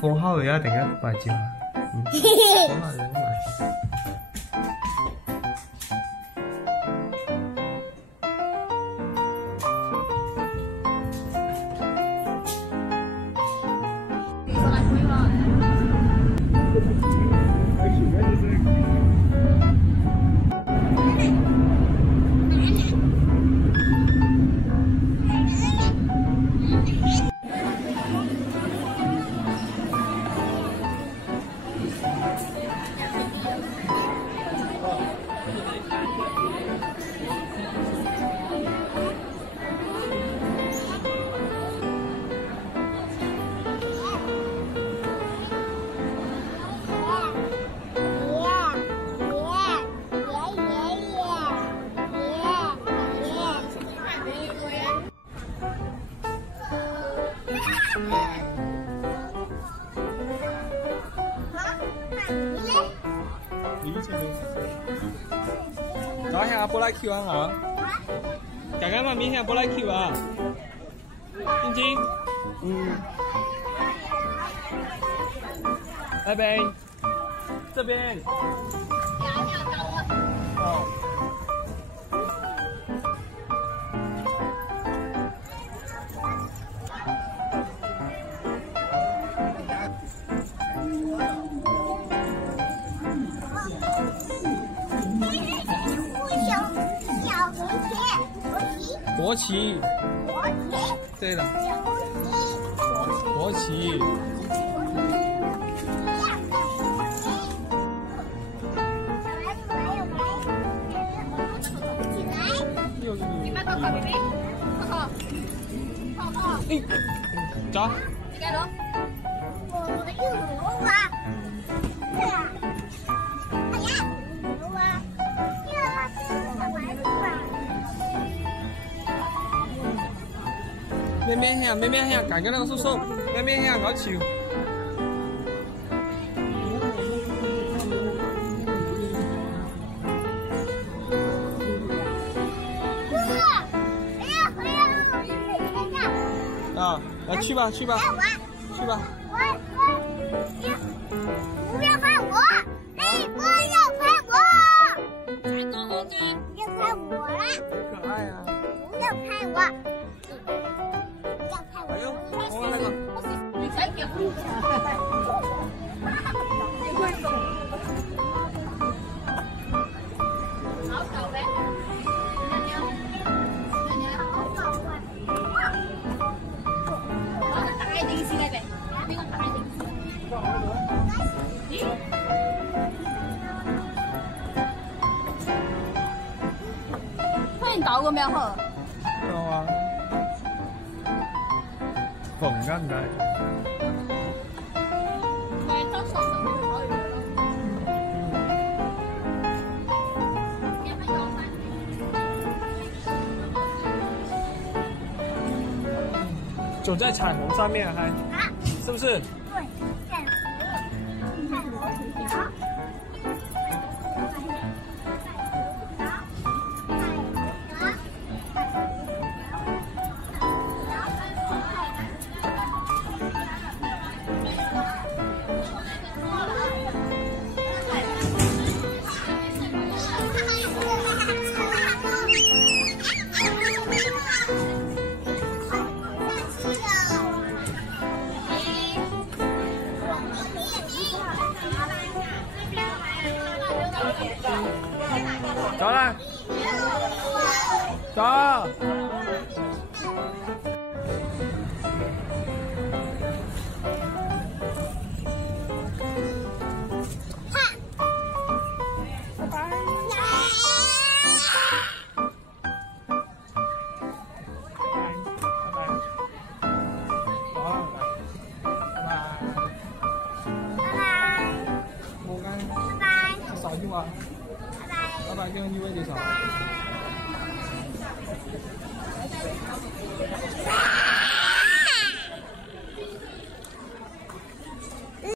封好了呀，等下把酒。封好了。Đó ha, bố like Q ăn hả? Cả cái mà miếng ha, bố like Q à? Chính chính. Đây bên. Đây bên.国旗，对了，国旗。你们看看 baby， 看看，走。你干了？我有啊。咩咩香，揀緊那個叔叔，咩香好潮。啊，来去吧，去吧，去吧。不要拍我！哎，不要拍我！要拍我啦！可爱啊！不要拍我！你才给我！好搞呗！我打開電視嚟呗，俾我打開電視。咦？歡迎搞個咩好？有啊。縫緊嘅。走在彩虹上面还，是不是？对，彩虹。走了，走。拜拜，跟你喂几勺。